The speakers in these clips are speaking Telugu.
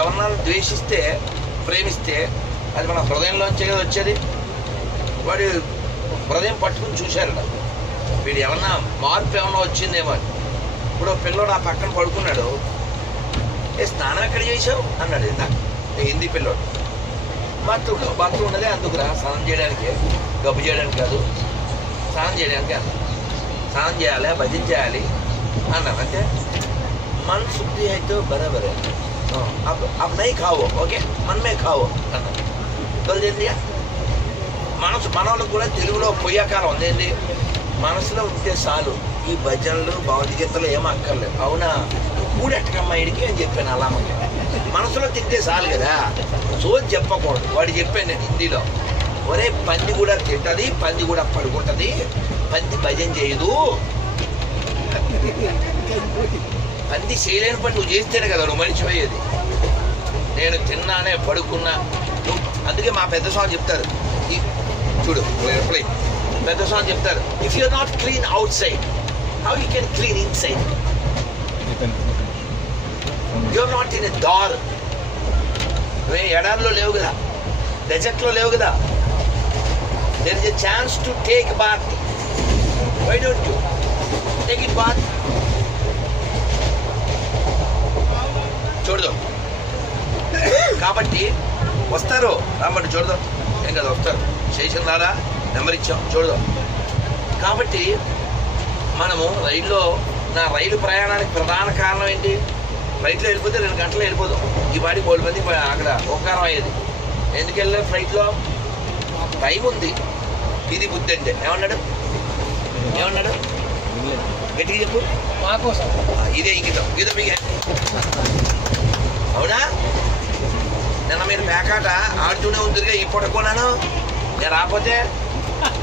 ఎవరినైనా ద్వేషిస్తే ప్రేమిస్తే అది మన హృదయంలోంచి కదా వచ్చేది? వాడు హృదయం పట్టుకుని చూశారట వీడు ఏమన్నా మార్పు ఏమన్నా వచ్చిందేమో ఇప్పుడు పిల్లోడు ఆ పక్కన పడుకున్నాడు. ఏ స్నానం ఎక్కడ చేశావు? అన్నాడు. ఇందాక హిందీ పిల్లోడు. బాత్రూమ్ బాత్రూమ్ ఉన్నదే అందుకురా స్నానం చేయడానికి గబ్బు చేయడానికి కాదు. స్నానం చేయడానికి అన్నా స్నానం చేయాలి? భజన చేయాలి? అన్నాను అంటే మన శుద్ధి అయితే బరాబరే. अब अब नहीं खाओ ఓకే మనమే खाओ అన్నాడు తెలియదు మనసు మనవాళ్ళకు కూడా తెలుగులో పొయ్యాకాలం ఉంది ఏంటి మనసులో ఉంటే చాలు ఈ భజనలు భౌతికతలు ఏం అక్కర్లేదు అవునా కూడెట్టకమ్మా ఇడికి అని చెప్పాను అలామకి మనసులో తింటే చాలు కదా సో చెప్పకూడదు వాడు చెప్పాను నేను హిందీలో ఒరే పంది కూడా తింటది పంది కూడా పడుకుంటది పంది భజన చేయదు ఏంటి చేయలేని పని నువ్వు చేస్తేనే కదా నువ్వు మనిషి అయ్యేది. నేను తిన్నానే పడుకున్నా. నువ్వు అందుకే మా పెద్ద స్వామి చెప్తారు. చూడు రిప్లై పెద్ద స్వామి చెప్తారు if you not clean outside how you can clean inside you're not in a Dar నువ్వే ఎడారిలో లేవు కదా డెజర్ట్లో లేవు కదా. There is a chance to take bath why don't you take it bath చూడదు. కాబట్టి వస్తారు. రామ్మంటే చూడదాం. ఏం కదా వస్తారు. స్టేషన్ ద్వారా నెంబర్ ఇచ్చాం చూడదాం. కాబట్టి మనము రైల్లో నా రైలు ప్రయాణానికి ప్రధాన కారణం ఏంటి? ఫ్లైట్లో వెళ్ళిపోతే రెండు గంటలు వెళ్ళిపోదాం. ఈ పాటి కోడి మంది అక్కడ ఉపకారం అయ్యేది. ఎందుకు వెళ్ళలేదు ఫ్లైట్లో? టైం ఉంది. ఇది బుద్ధి అంటే. ఏమన్నాడు? ఏమన్నాడు? గట్టిగా చెప్పు. మా కోసం ఇదే ఇంకితం. ఇది మీకు. అవునా? నిన్న మీరు పేకాట ఆడుతూనే ఉందిగా ఈ పడుకున్నాను నేను రాకపోతే?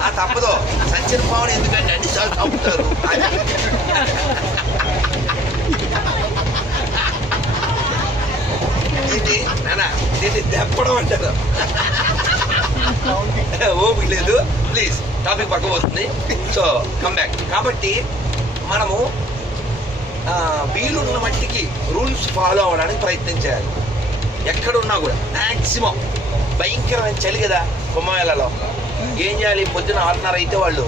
ఆ తప్పదు. సచిన పవన్ ఎందుకంటే అన్ని సార్లు తప్పుతారు దీన్ని నాన్న దీన్ని దెప్పడం అంటారు. ఓపిక లేదు. ప్లీజ్ టాపిక్ పక్క వస్తుంది. సో కమ్ బ్యాక్ కాబట్టి మనము వీలున్న మట్టికి రూల్స్ ఫాలో అవ్వడానికి ప్రయత్నం చేయాలి. ఎక్కడున్నా కూడా మ్యాక్సిమం భయంకరమైన చలి కదా కుంభమేళలో ఏం చేయాలి? పొద్దున ఆరున్నర అయితే వాళ్ళు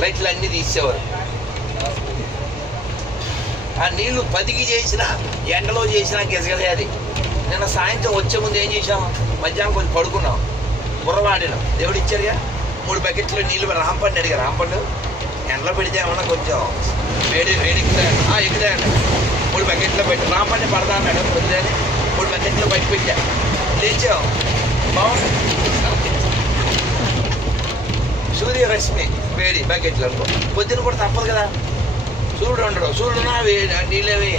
లైట్లు అన్నీ తీసేవారు. ఆ నీళ్ళు పదికి చేసినా ఎండలో చేసినా అది. నిన్న సాయంత్రం వచ్చే ముందు ఏం చేసాం మధ్యాహ్నం కొంచెం పడుకున్నాం. బుర్రవాడినాం. దేవుడు ఇచ్చారుగా? మూడు బకెట్లు నీళ్ళు రాంపండి అడిగా రాంపండు? ఎండలో పెడితే ఏమన్నా కొంచెం వేడి వేడి ఎక్కుతాయండి ఎక్కుతాయండి మూడు బకెట్లో పెట్టి. రాంపండి పడదా అన్నాడు. పొద్దునే మూడు బకెట్లు బయట పెట్టా. లేచాం. బాగుంది. సూర్యరశ్మి వేడి బకెట్లు అనుకో. పొద్దున కూడా తప్పదు కదా. సూర్యుడు ఉండడు. సూర్యుడు వేడి నీళ్ళేవి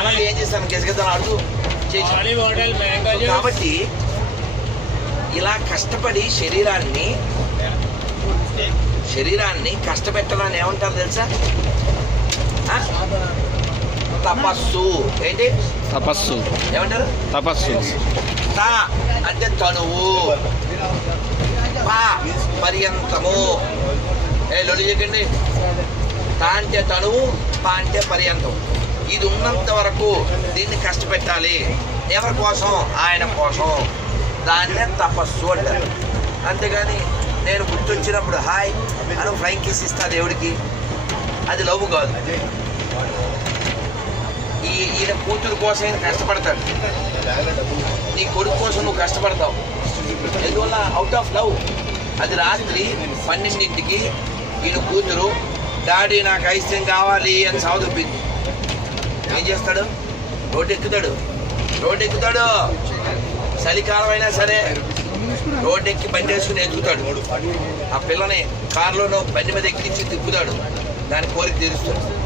అలాగే ఏం చేస్తాను? గెసగెద్దాను ఆడుతూ కాబట్టి ఇలా కష్టపడి శరీరాన్ని శరీరాన్ని కష్టపెట్టాలని ఏమంటారు తెలుసా? తపస్సు. ఏంటి? తపస్సు. ఏమంటారు? తపస్సు. తా అంటే తనువు. పా పర్యంతము. ఏ లొలి చెప్పండి తా అంటే తనువు పా అంటే పర్యంతం. ఇది ఉన్నంత వరకు దీన్ని కష్టపెట్టాలి. ఎవరి కోసం? ఆయన కోసం. దాన్నే తపస్సు అంటారు. అంతేగాని నేను గుర్తొచ్చినప్పుడు హాయ్ అని ఫ్లైంగ్ కిస్ ఇస్తా దేవుడికి. అది లవ్ కాదు. ఈ ఈయన కూతురు కోసం కష్టపడతాడు. నీ కొడుకు కోసం నువ్వు కష్టపడతావు. ఎందువల్ల? అవుట్ ఆఫ్ లవ్ అది రాత్రి పన్నెండింటికి ఈయన కూతురు డాడీ నాకు ఐస్ క్రీమ్ కావాలి అని సాగుతుంది ఏం చేస్తాడు? రోడ్డు ఎక్కుతాడు. రోడ్డు ఎక్కుతాడు. చలికాలం అయినా సరే రోడ్డు ఎక్కి బండి వేసుకుని ఎక్కుతాడు. ఆ పిల్లని కారులోనో బండి మీద ఎక్కించి తిప్పుతాడు. దాని కోరిక తీరుస్తాడు.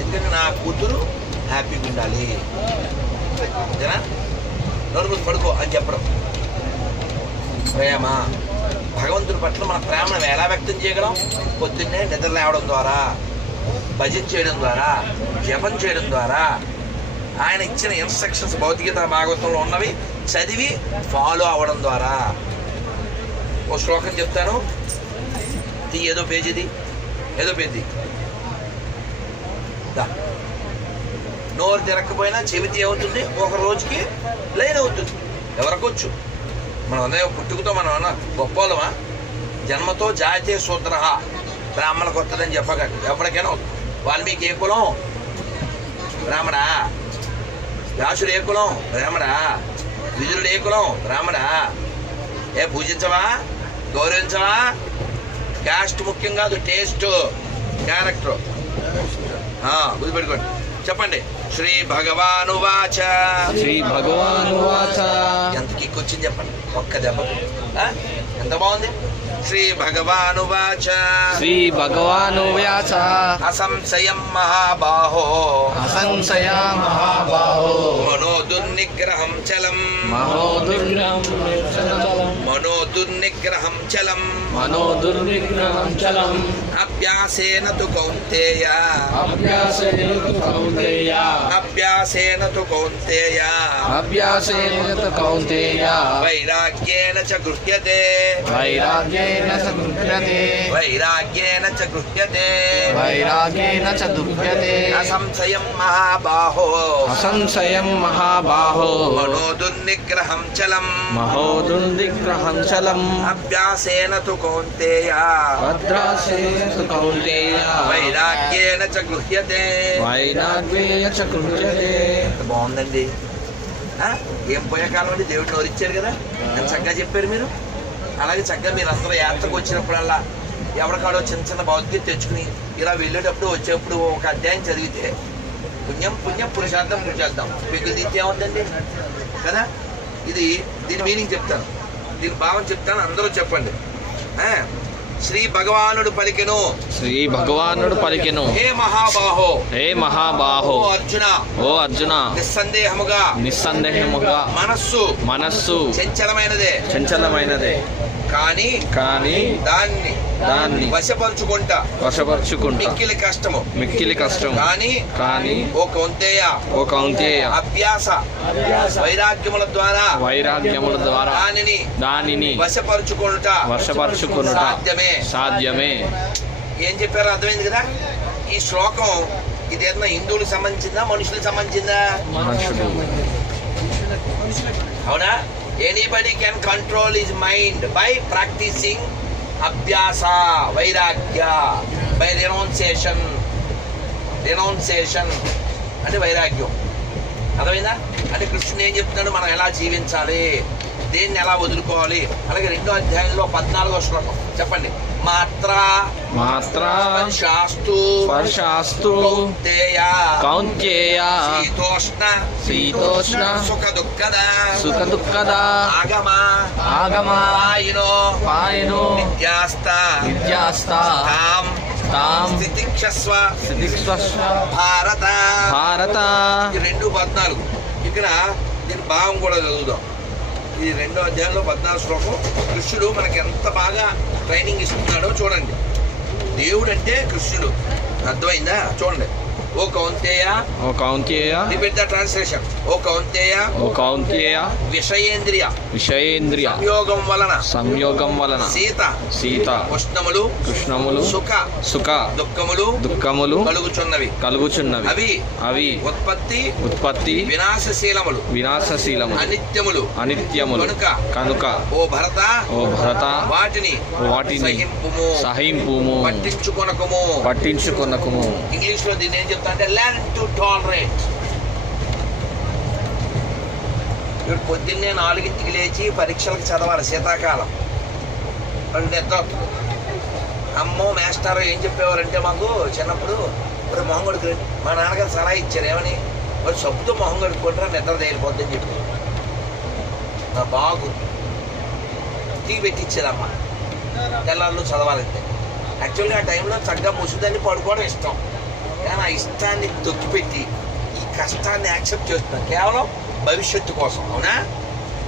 ఎందుకంటే నా కూతురు హ్యాపీగా ఉండాలి. అంతేనా? నోరు పడుకో అని చెప్పడం. ప్రేమ. భగవంతుడి పట్ల మన ప్రేమను ఎలా వ్యక్తం చేయగలం? పొద్దున్నే నిద్ర లేవడం ద్వారా భజన చేయడం ద్వారా జపం చేయడం ద్వారా. ఆయన ఇచ్చిన ఇన్స్ట్రక్షన్స్ భౌతికత భాగవతంలో ఉన్నవి చదివి ఫాలో అవ్వడం ద్వారా. ఓ శ్లోకం చెప్తాను. తీ ఏదో పేజీది ఏదో పేజీ. దా. నోరు తిరగకపోయినా చెవితి ఏమవుతుంది ఒక రోజుకి లైన్ అవుతుంది. ఎవరికొచ్చు? మనం అదే పుట్టుకతో మనం అన్న గొప్పలమా జన్మతో జాతీయ సూత్ర బ్రాహ్మణకు వస్తుందని చెప్పగలరు. ఎవరికైనా వాల్మీకి ఏ కులం? బ్రాహ్మడా వ్యాసుడు ఏ కులం? బ్రాహ్మడా విజుడు ఏ కులం? బ్రాహ్మడా ఏ పూజించవా? గౌరవించవా క్యాస్ట్ ముఖ్యం కాదు టేస్ట్ క్యారెక్టర్ గుర్తుపెట్టుకోండి. చెప్పండి. శ్రీ భగవాను వాచ. శ్రీ భగవానువాచ ఎంత కిక్ వచ్చింది చెప్పండి. ఒక్క దెబ్బ. ఎంత బాగుంది? శ్రీ భగవాను వాచ. శ్రీ భగవానువ్యాచ అసంశయం మహాబాహో. అసంశయ మహాబాహో. మనో దుర్నిగ్రహం చలం మనో దుర్నిగ్రహం చలం మనో దుర్విఘ్నం చలం అభ్యాసేన తు కౌంతేయ అభ్యాసేన కౌంతేయ అభ్యాసేన తు కౌంతేయ అభ్యాసేన కౌంతేయ వైరాగ్యేన చ గృహ్యతే వైరాగ్యేన చ గృహ్యతే వైరాగ్యేన చ గృహ్యతే వైరాగ్యేన చ దుఃఖ్యతే అసంశయం మహాబాహో అసంశయం మహాబాహో మనో దుర్నిగ్రహం చలం మహో దుర్విగ్రహం చలం అభ్యాసేన తు కౌంతేయ భద్రాసేన కౌంతేయ వైరాగ్యేన చ గృహ్యతే వైరాగ్యేన చ గృహ్యతే ఎంత బాగుందండి ఆ? ఏం పోయే కాలం అండి? దేవుడు నోరిచ్చారు కదా? అని చక్కగా చెప్పారు మీరు? అలాగే చక్కగా మీరు అందరూ యాత్రకు వచ్చినప్పుడల్లా ఎవరికాడో చిన్న చిన్న భౌతిక తెచ్చుకుని ఇలా వెళ్ళేటప్పుడు వచ్చేప్పుడు ఒక అధ్యాయం చదివితే పుణ్యం పుణ్యం పురుషార్థం పురుషార్థం. మీకు దీంట్లో ఏముందండి కదా? ఇది దీని మీనింగ్ చెప్తాను. దీని భావం చెప్తాను అందరూ చెప్పండి. శ్రీ భగవానుడు పలికెను. శ్రీ భగవానుడు పలికెను. హే మహాబాహో. హే మహాబాహో. ఓ అర్జున. ఓ అర్జున. నిస్సందేహముగా. నిస్సందేహముగా. మనస్సు. మనస్సు. చంచలమైనదే. చంచలమైనదే. కానీ కానీ దాన్ని దాన్ని వశపరుచుకుంటా. వశపరుచుకుంటా. మిక్కిలి కష్టము. మిక్కిలి కష్టం. కానీ కానీ ఓ కౌంతేయ ఓ కౌంతేయ అభ్యాస. వైరాగ్యముల ద్వారా. వైరాగ్యముల ద్వారా దానిని దానిని వశపరుచుకొనుట. వశపరుచుకొనుట సాధ్యమే. సాధ్యమే. ఏం చెప్పారో అర్థమైంది కదా? ఈ శ్లోకం ఇది ఏదైనా హిందువులకు సంబంధించిందా? మనుషులకు సంబంధించిందా? అవునా? Anybody can control his mind by practising అభ్యాస వైరాగ్య బై రినౌన్సేషన్ రినౌన్సేషన్ అంటే వైరాగ్యం. అర్థమైందా? అంటే కృష్ణుడు ఏం చెప్తున్నాడు? మనం ఎలా జీవించాలి? దేన్ని ఎలా వదులుకోవాలి? అలాగే రెండో అధ్యాయంలో పద్నాలుగో శ్లోకం. చెప్పండి. మాత్ర మాత్ర శాస్తు స్పర్శాస్తు కౌంతేయ కౌంత్యేయ శీతోష్ణ శీతోష్ణ సుఖ దుఃఖద సుఖ దుఃఖద ఆగమ ఆగమ పాయినో పాయను నిత్యాస్త విద్యాస్త తాం తాం స్థితిక్షస్వ భారత భారత రెండు పద్నాలుగు. ఇక్కడ దీని భావం కూడా చదువుదాం. ఈ రెండో అధ్యాయంలో పద్నాలుగు శ్లోకం. కృష్ణుడు మనకి ఎంత బాగా ట్రైనింగ్ ఇస్తున్నాడో చూడండి. దేవుడు అంటే కృష్ణుడు. అర్థమైందా? చూడండి. ఓ కౌంతేయ ఓ కౌంత్యేయ రిపీట్ ద ట్రాన్స్లేషన్ ఓ కౌంతేయ ఓ కౌంత్యేయ విషయేంద్రియ. విషయేంద్రియ. సంయోగం వలన. సంయోగం వలన. సీత. సీత. ఉష్ణములు. కృష్ణములు సుఖ. సుఖ. దుఃఖములు. దుఃఖములు. కలుగుచున్నవి. కలుగుచున్నవి. అవి. అవి. ఉత్పత్తి. ఉత్పత్తి. వినాశశీలములు. వినాశశీలము అనిత్యములు. అనిత్యములు. కనుక. కనుక. ఓ భరత. ఓ భరత. వాటిని వాటిని సహింపుము. సహింపుము. పట్టించుకొనకము. పట్టించుకొనకుము. ఇంగ్లీష్లో దీన్ని ఏం చెప్తా and learn టు tolerate. ఇప్పుడు పొద్దున్నే నాలుగింటికి లేచి పరీక్షలకు చదవాలి శీతాకాలం. రెండు ఎత్త అమ్మో మేస్టారు ఏం చెప్పేవారంటే మాకు చిన్నప్పుడు మరి మొహం కడుకురండి మా నాన్నగారు సలహా ఇచ్చారు ఏమని? మరి సబ్బుతో మొహం కడుక్కుంటారా నిద్ర తేలిపోద్దని చెప్పి. నా బాగు. టీ పెట్టించేదమ్మా తెల్లాళ్ళు చదవాలంటే యాక్చువల్గా ఆ టైంలో చక్కగా ముసుదని పడుకోవడం ఇష్టం. కానీ ఆ ఇష్టాన్ని తొక్కిపెట్టి ఈ కష్టాన్ని యాక్సెప్ట్ చేస్తున్నాను కేవలం భవిష్యత్తు కోసం అవునా?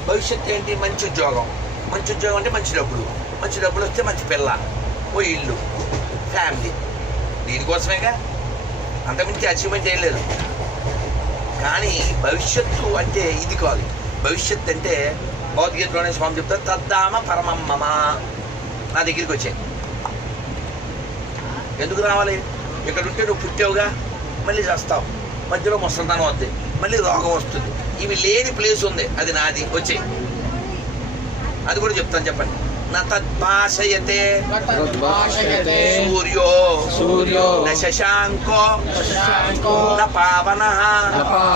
భవిష్యత్తు ఏంటి? మంచి ఉద్యోగం. మంచి ఉద్యోగం అంటే మంచి డబ్బులు. మంచి డబ్బులు వస్తే మంచి పిల్ల ఓ ఇల్లు ఫ్యామిలీ. దీనికోసమేగా? అంతకుమించి అచీవ్మెంట్ చేయలేదు కానీ భవిష్యత్తు అంటే ఇది కాదు. భవిష్యత్తు అంటే భౌతికలోనే స్వామి చెప్తారు తద్దామ పరమమ్మమ నా దగ్గరికి వచ్చాయి. ఎందుకు రావాలి? ఇక్కడ ఉంటే నువ్వు పుట్టావుగా? మళ్ళీ చేస్తావు. మధ్యలో ముసలితనం వద్ది. మళ్ళీ రోగం వస్తుంది. ఇవి లేని ప్లేస్ ఉంది. అది నాది. వచ్చే అది కూడా చెప్తాను చెప్పండి. నా తద్భాషయతే. తద్భాషయతే. సూర్యో. సూర్యో. న శశాంకో. శశాంకో. న పావన. న పావనః